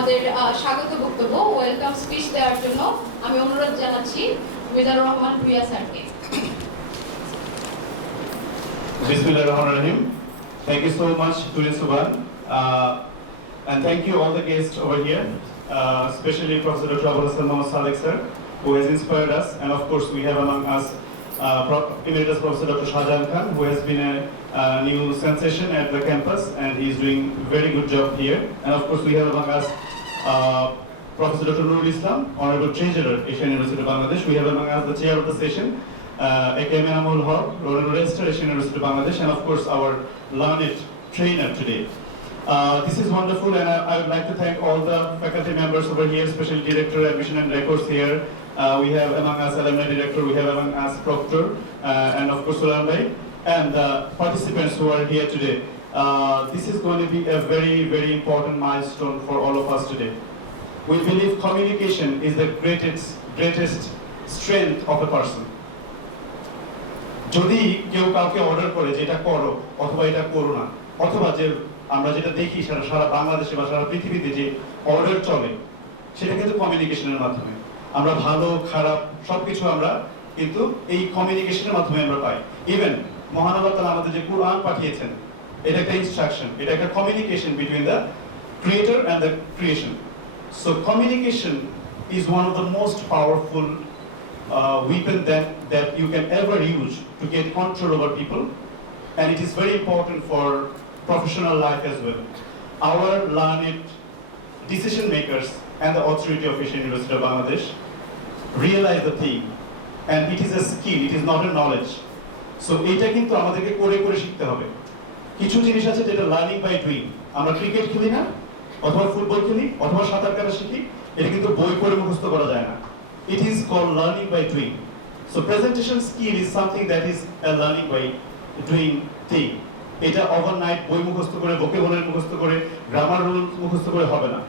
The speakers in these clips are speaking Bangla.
আমাদের স্বাগত বক্তব্য ওয়েলকাম স্পিচ দেওয়ার জন্য আমি অনুরোধ জানাচ্ছি মিজানুর রহমান ভূঁইয়া স্যারকে। Bismillahirrahmanirrahim. Thank you so much, Turin Suban. And thank you all the guests over here, especially Professor Dr. Abul Hassan Mohammad Sadiq sir, who has inspired us. And of course, we have among us Emeritus Professor Dr. Shahjahan Khan, who has been a new sensation at the campus, and he is doing a very good job here. And of course, we have among us Professor Dr. Nurul Islam, Honorable Treasurer, Asian University of Bangladesh. We have among us the chair of the session, A.K.M. Enamul Haq, Honorable Registrar, Asian University of Bangladesh, and of course, our learned trainer today. This is wonderful, and I would like to thank all the faculty members over here, especially Director, Admission and Records here. We have among us Alumni Director, we have among us Proctor, and of course Sulan Bhai, and the participants who are here today. This is going to be a very, very important milestone for all of us today. We believe communication is the greatest strength of a person. যদি কেউ কাউকে অর্ডার করে যে এটা করো অথবা এটা করো না, অথবা যে আমরা যেটা দেখি সারা বাংলাদেশে বা সারা পৃথিবীতে যে অর্ডার চলে, সেটা কিন্তু কমিউনিকেশনের মাধ্যমে। আমরা ভালো খারাপ সবকিছু আমরা কিন্তু এই কমিউনিকেশনের মাধ্যমে আমরা পাই। ইভেন মহান আল্লাহ তাআলা আমাদের যে কুরআন পাঠিয়েছেন, এটা একটা ইনস্ট্রাকশন, এটা একটা communication between the creator and the creation. So communication is one of the most powerful weapon that you can ever use to get control over people, and it is very important for professional life as well. Our learned decision makers and the authority of Asian University of Bangladesh realize the thing, and it is a skill, it is not a knowledge. So এটা কিন্তু আমাদেরকে করে করে শিখতে হবে। কিছু জিনিস আছে যেটা লার্নিং বাই ডুইং। আমরা ক্রিকেট খেলি না, অথবা ফুটবল খেলি, অথবা সাঁতার কাটা শিখি, এটা কিন্তু বই পড়ে মুখস্থ করা যায় না। It is called learning by doing. So presentation skill is something that is a learning by doing thing. এটা overnight বই মুখস্থ করে, vocabulary মুখস্থ করে, grammar rules মুখস্থ করে হবে না।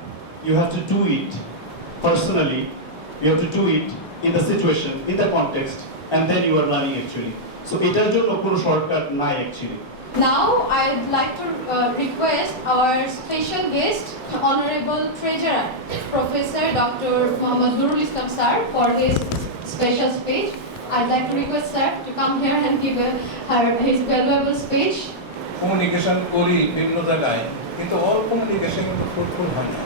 You have to do it personally. You have to do it in the situation, in the context, and then you are learning actually. So এটার জন্য কোনো shortcut নাই actually. Now I would like to request our special guest, Honorable Treasurer, Professor Dr. Muhammad Nurul Islam sir, for his special speech. I'd like to request sir to come here and give his valuable speech. Communication করি বিভিন্ন জায়গায়, কিন্তু অল কমিউনিকেশন কিন্তু ফ্রুটফুল হয় না।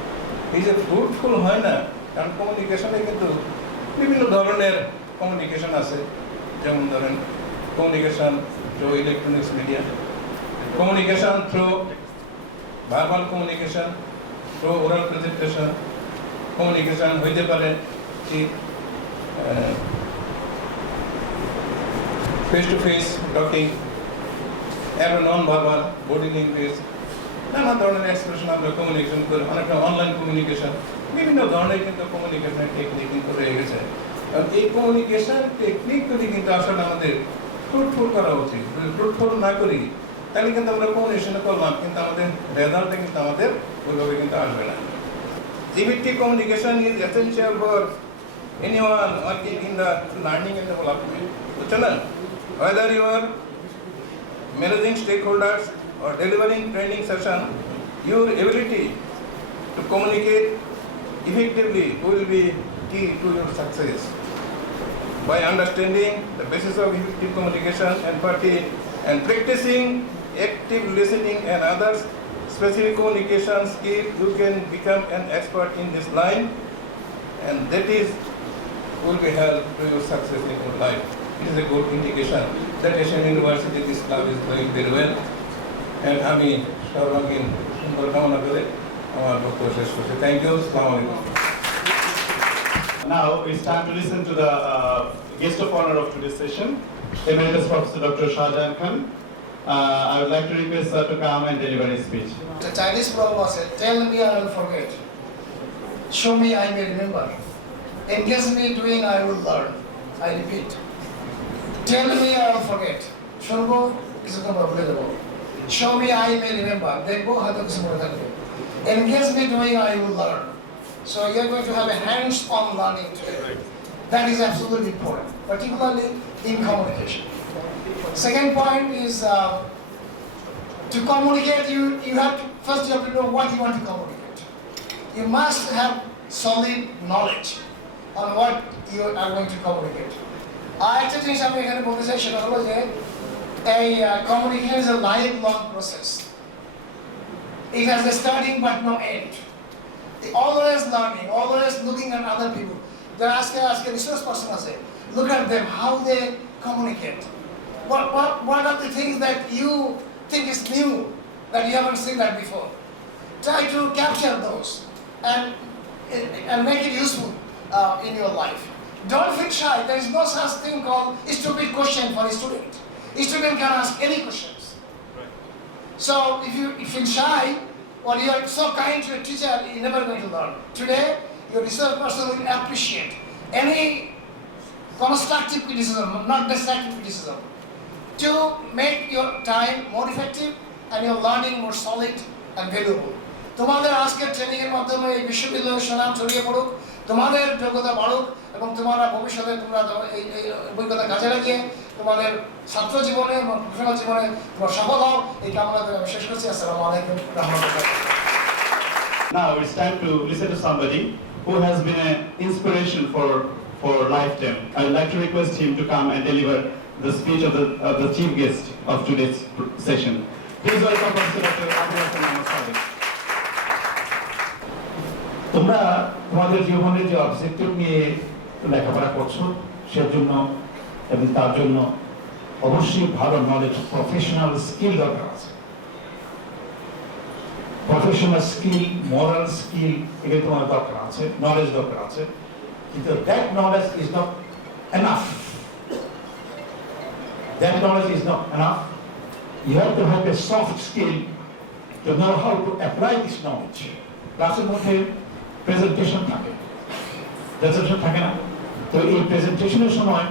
এই যে ফ্রুটফুল হয় না, কারণ কমিউনিকেশনে কিন্তু বিভিন্ন ধরনের কমিউনিকেশন আছে। যেমন ধরেন communication through electronics media, communication through verbal communication, through oral presentation, communication হইতে পারে কি ফেস টু ফেস টকিং, এবং নন ভার্বাল বডি ল্যাঙ্গুয়েজ, নানা ধরনের এক্সপ্রেশন আমরা কমিউনিকেশন করি। অনেকটা অনলাইন কমিউনিকেশন, বিভিন্ন ধরনের কিন্তু কমিউনিকেশনের টেকনিক কিন্তু রয়ে গেছে। কারণ এই কমিউনিকেশন টেকনিকগুলি কিন্তু আসলে আমাদের ফ্রুটফুল করা উচিত। যদি ফ্রুটফুল না করি তাহলে কিন্তু আমরা কমিউনিকেশন করলাম, কিন্তু আমাদের রেজাল্টটা কিন্তু আমাদের ওইভাবে কিন্তু আসবে না। Effective communication is essential for anyone working in the learning and development. Whether you are managing stakeholders or delivering training session, your ability to communicate effectively will be key to your success. By understanding the basis of effective communication and practicing active listening and others specific communication skill, you can become an expert in this line, and that is will be help to your success in your life. It is a good indication that Asian University this club is doing very well, and আমি সর্বাঙ্গীন সুন্দর কামনা করে আমার বক্তব্য শেষ করছি। Thank you. Assalamu alaikum. Now it's time to listen to the guest of honor of today's session, Emeritus Professor Dr. Shahjahan Khan. I would like to request sir to come and deliver his speech. The Chinese proverb said, "Tell me, I will forget. Show me, I may remember. Engage me doing, I will learn." I repeat. Tell me, I will forget. Shunbo is a Show me, I may remember. Dekbo hato kisu mone thakbe. Engage me doing, I will learn. So you are going to have a hands-on learning today. That is absolutely important, particularly in communication. Second point is to communicate. You have to first you have to know what you want to communicate. you must have solid knowledge on what you are going to communicate. আরেকটা জিনিস আমি এখানে বলতে চাই সেটা হলো যে এই communication is a lifelong process. It has a starting but no end. Always learning, always looking at other people. There ask a resource person আছে. Look at them, how they communicate. What are the things that you think is new that you haven't seen that before? Try to capture those and make it useful in your life. Don't feel shy. There is no such thing called a stupid question for a student. A student can ask any questions. Right. So if you feel shy or you are so kind to a teacher, you're never going to learn. Today, your research person will appreciate any constructive criticism, not destructive criticism, to make your time more effective and your learning more solid and valuable. তোমাদের আজকের ট্রেনিং এর মাধ্যমে এই বিশ্ববিদ্যালয়ের সুনাম ছড়িয়ে পড়ুক, তোমাদের যোগ্যতা বাড়ুক এবং তোমরা ভবিষ্যতে তোমরা এই অভিজ্ঞতা কাজে লাগিয়ে তোমাদের ছাত্র জীবনে এবং প্রফেশনাল জীবনে তোমরা সফল হও এই কামনা করে আমি শেষ করছি। আসসালামু আলাইকুম রাহমাতুল্লাহ। Now it's time to listen to somebody who has been an inspiration for lifetime. I would like to request him to come and deliver the speech of the chief guest of today's session. Please welcome Professor Dr. Ashulia. তোমরা তোমাদের জীবনে যে অবজেক্টিভ নিয়ে লেখাপড়া করছো সেজন্য এবং তার জন্য অবশ্যই ভালো নলেজ, প্রফেশনাল স্কিল দরকার আছে। প্রফেশনাল স্কিল, মোরাল স্কিল এগুলো তোমার দরকার আছে, নলেজ দরকার আছে, কিন্তু that knowledge is not enough. That knowledge is not enough. You have to have a soft skill to know how to apply this knowledge. ক্লাসের মধ্যে প্রেজেন্টেশন থাকে না, তো এই প্রেজেন্টেশনের সময়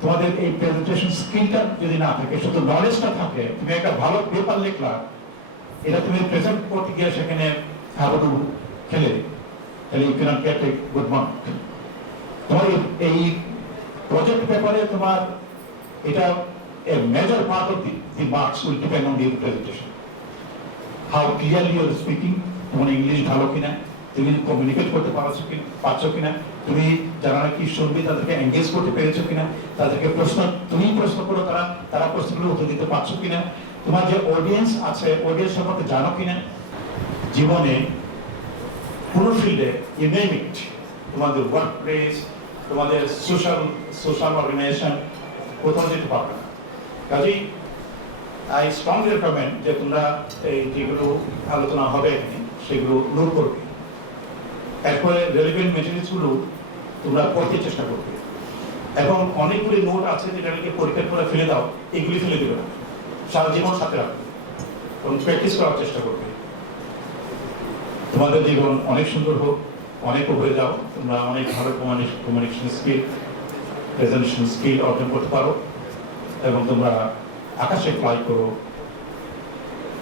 তোমাদের এই প্রেজেন্টেশন স্কিলটা যদি না থাকে, শুধু নলেজটা থাকে, তুমি একটা ভালো পেপার লিখলা, এটা তুমি প্রেজেন্ট করতে গিয়ে সেখানে হাবুডু খেলে তাহলে you can't get a good mark. তোমার এই প্রজেক্ট পেপারে তোমার এটা a major part of the marks will depend on the presentation. How clearly you are speaking, তোমার ইংলিশ ভালো কিনা, তুমি কমিউনিকেট করতে পারছো কিনা, তুমি যারা নাকি শুনবে তাদেরকে এঙ্গেজ করতে পেরেছো কিনা, তাদেরকে তুমি প্রশ্ন করো, তারা প্রশ্নগুলো উত্তর দিতে পারছো কিনা, তোমার যে অডিয়েন্স আছে অডিয়েন্স সম্পর্কে জানো কিনা। জীবনে কোনো ফিল্ডে ইউ নেম ইট, তোমাদের ওয়ার্ক প্লেস, তোমাদের সোশ্যাল অর্গানাইজেশন, কোথাও যেতে পারবে না। কাজেই আই স্ট্রংলি রেকমেন্ড যে তোমরা এই যেগুলো আলোচনা হবে এখানে সেগুলো নোট করবে, এরপরে রেলিভেন্ট মেটেরিয়ালসগুলো তোমরা পড়তে চেষ্টা করবে, এবং অনেকগুলি নোট আছে যেটাকে পরীক্ষার পরে ফেলে দাও, এগুলি ফেলে দেবে না, সারা জীবন সাথে রাখবে এবং প্র্যাকটিস করার চেষ্টা করবে। তোমাদের জীবন অনেক সুন্দর হোক, অনেক উপরে যাও, তোমরা অনেক ভালো কমিউনিকেশন স্কিল, প্রেজেন্টেশন স্কিল অর্জন করতে পারো এবং তোমরা আকাশে ফ্লাই করো,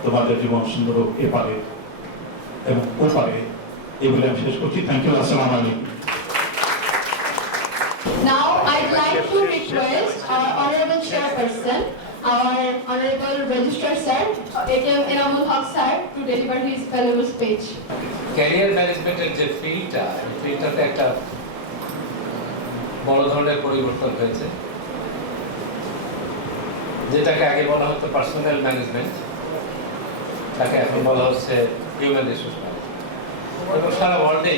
তোমাদের জীবন সুন্দর হোক এপারে এবং ওপারে। এই বলে আমি শেষ করছি। Thank you. আসসালামু আলাইকুম। Now I'd like to request our honorable chairperson, our honorable registrar sir, A.K.M. Enamul Haq sir, to deliver his valuable speech. Career ম্যানেজমেন্টের যে ফিল্ডটাতে একটা বড় ধরনের পরিবর্তন হয়েছে, যেটাকে আগে বলা হতো পার্সোনাল ম্যানেজমেন্ট, তাকে এখন বলা হচ্ছে হিউম্যান রিসোর্স ম্যানেজমেন্ট। এবং সারা ওয়ার্ল্ডে,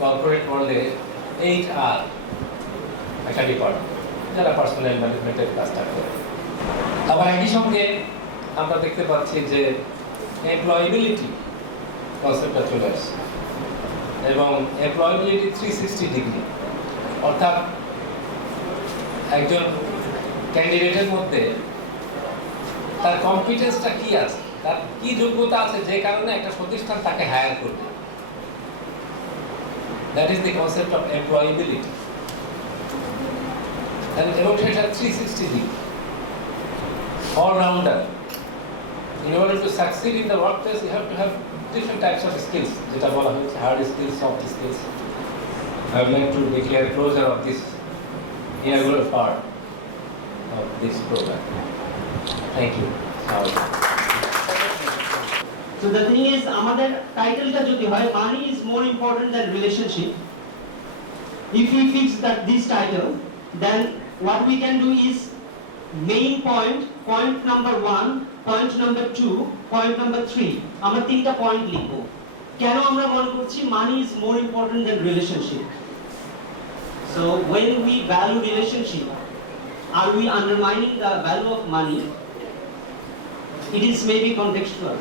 কর্পোরেট ওয়ার্ল্ডে HR একটা ডিপার্টমেন্ট যারা পার্সোনাল ম্যানেজমেন্টের কাজটা করে। আবার একই সঙ্গে আমরা দেখতে পাচ্ছি যে এমপ্লয়েবিলিটি কনসেপ্টটা চলে আসছে, এবং এমপ্লয়েবিলিটি 360 ডিগ্রি, অর্থাৎ একজন ক্যান্ডিডেটের মধ্যে তার কম্পিটেন্সটা কি আছে, তার কি যোগ্যতা আছে যে কারণে একটা প্রতিষ্ঠান তাকে হায়ার করবে। That is the concept of employability, এবং সেটা 360 degree, allrounder. In order to succeed in the workplace, you have to have different types of skills, যেটা বলা হচ্ছে hard skills, soft skills. I would like to declare closure of this inaugural part of this program. Thank you. So the thing is, আমাদের টাইটেলটা যদি হয় money is more important than relationship. If we fix that this title, then what we can do is main point, point number 1, point number 2, point number 3. আমরা তিনটা পয়েন্ট লিখব। কেন আমরা মনে করছি money is more important than relationship? So when we value relationship, are we undermining the value of money? It is maybe contextual.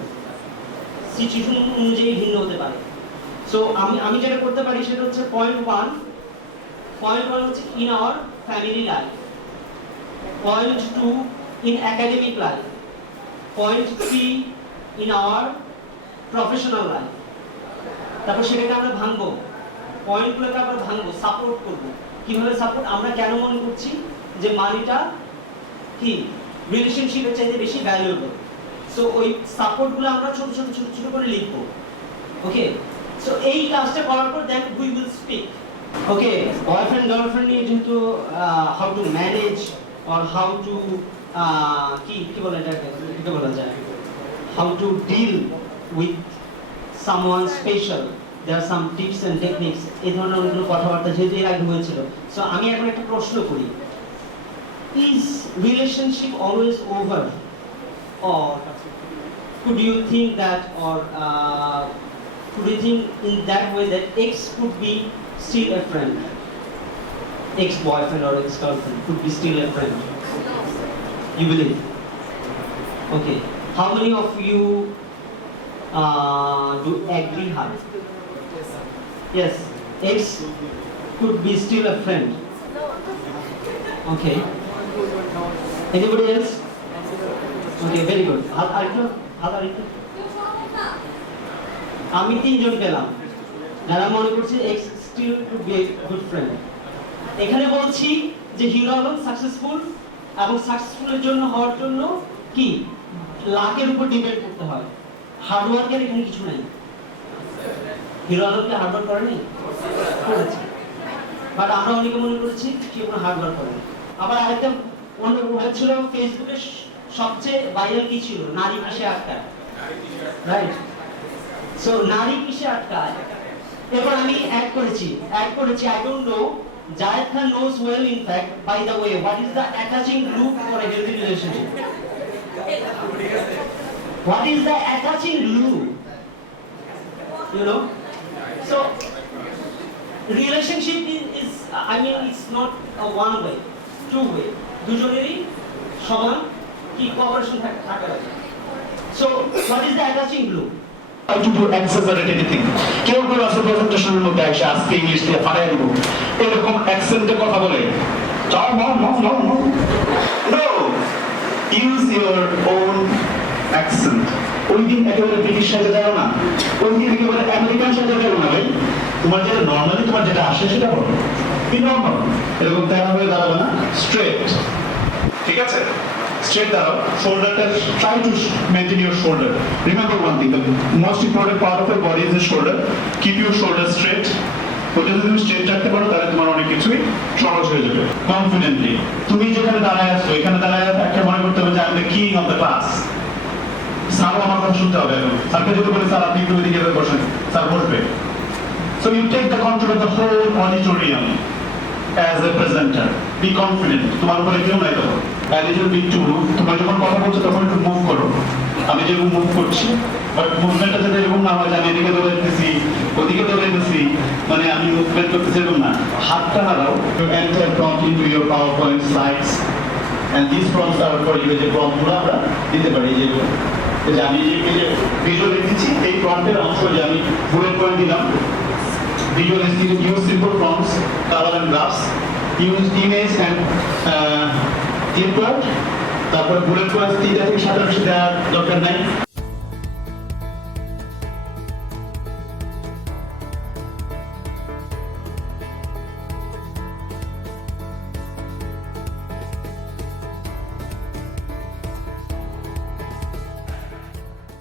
Situation অনুযায়ী ভিন্ন হতে পারে। সো আমি যেটা করতে পারি সেটা হচ্ছে পয়েন্ট 1 হচ্ছে in our family life, point 2 in academic life, point 3 in our professional life. তারপর সেটাকে আমরা ভাঙবো, পয়েন্টগুলোকে আমরা ভাঙবো, সাপোর্ট করব। কিভাবে সাপোর্ট? আমরা কেন মনে করছি যে মানিটা কি রিলেশনশিপের চাইতে বেশি ভ্যালুয়েবল। সো ওই সাপোর্টগুলো আমরা ছোট ছোট ছোট ছোট করে লিখব। ওকে, সো এই ক্লাসটা করার পর then we will speak. Okay, boyfriend girlfriend নিয়ে যেহেতু how to manage or how to কি বলা যায়, how to deal with someone special, there some tips and techniques, এই ধরনের অনেকগুলো কথাবার্তা যেহেতু এর আগে হয়েছিল। সো আমি এখন একটা প্রশ্ন করি, is relationship always over? Or could you think that, or could you think in that way that X could be still a friend? Ex-boyfriend or ex-girlfriend could be still a friend? You believe? Okay. How many of you do agree hard? Yes. X could be still a friend. Okay. Anybody else? Okay, very good. আমি তিনজন পেলাম যারা মনে করছে ex still could be a good friend. এখানে বলছি যে হিরো আলম সাকসেসফুল, এবং সাকসেসফুলের জন্য হওয়ার জন্য কি লাকের উপর ডিপেন্ড করতে হয়, হার্ডওয়ার্কের এখানে কিছু নাই। হিরো আলম কি হার্ডওয়ার্ক করেনি? করেছে, বাট আমরা অনেকে মনে করেছি সে কোনো হার্ডওয়ার্ক করেনি। আবার আরেকটা ছিল ফেসবুকে সবচেয়ে ভাইরাল কি ছিল, নারী কিসে আটকায়, রাইট? সো নারী কিসে আটকায়, এবার আমি অ্যাড করেছি I don't know, Zayed Khan knows well in fact, by the way, what is the attaching glue for a healthy relationship? What is the attaching glue? You know, so relationship is I mean it's not a one way, two way, দুজনেরই সমান কি কোঅপারেশন থাকা লাগে। So what is the attaching glue? How to do exaggerate anything. কেউ কেউ আছে প্রেজেন্টেশনের মধ্যে এসে আজকে ইংলিশ দিয়ে ফাটাই দিব, এরকম অ্যাকসেন্টে কথা বলে। No, use your own accent. ওই দিন একেবারে ব্রিটিশ সাজে যাও না, ওই দিন একেবারে আমেরিকান সাজে যাও না ভাই। তোমার যেটা নর্মালি তোমার যেটা আসে সেটা বলো, কি নর্মাল, এরকম তেরা হয়ে দাঁড়াবে না, স্ট্রেট। ঠিক আছে, straight দাঁড়াও, shoulderটা try to maintain your shoulder. Remember one thing, the most important part of your body is the shoulder. Keep your shoulder straight. ওটা যদি তুমি স্ট্রেট রাখতে পারো তাহলে তোমার অনেক কিছুই সহজ হয়ে যাবে। কনফিডেন্টলি তুমি যেখানে দাঁড়ায় আছো এখানে দাঁড়ায় একটা মনে করতে হবে যে আমি the king of the class. স্যারও আমার কথা শুনতে হবে, এখন স্যারকে যদি বলে স্যার আপনি একটু ওইদিকে বসেন, স্যার বসবে। So you take the control of the whole auditorium as a presenter. Be confident. তোমার উপরে কেউ নাই তখন। A little bit too rude. তোমরা যখন কথা বলছো তখন একটু মুভ করো, আমি যেরকম মুভ করছি, বাট মুভমেন্টটা যাতে এরকম না হয় যে আমি এদিকে দৌড়াইতেছি ওদিকে দৌড়াইতেছি, মানে আমি মুভমেন্ট করতেছি এরকম না। হাতটা নাড়াও, enter prompt into your PowerPoint slides, and these prompts are for you. যে প্রম্পটগুলো আমরা দিতে পারি, যেগুলো যে আমি যে ভিডিও দেখেছি এই প্রম্পটের অংশ যে আমি বুলেট পয়েন্ট দিলাম। Visual is use simple prompts, color and graphs, use image and input, তারপর বুলেট পয়েন্টস 3 থেকে 7 দেওয়ার দরকার নাই।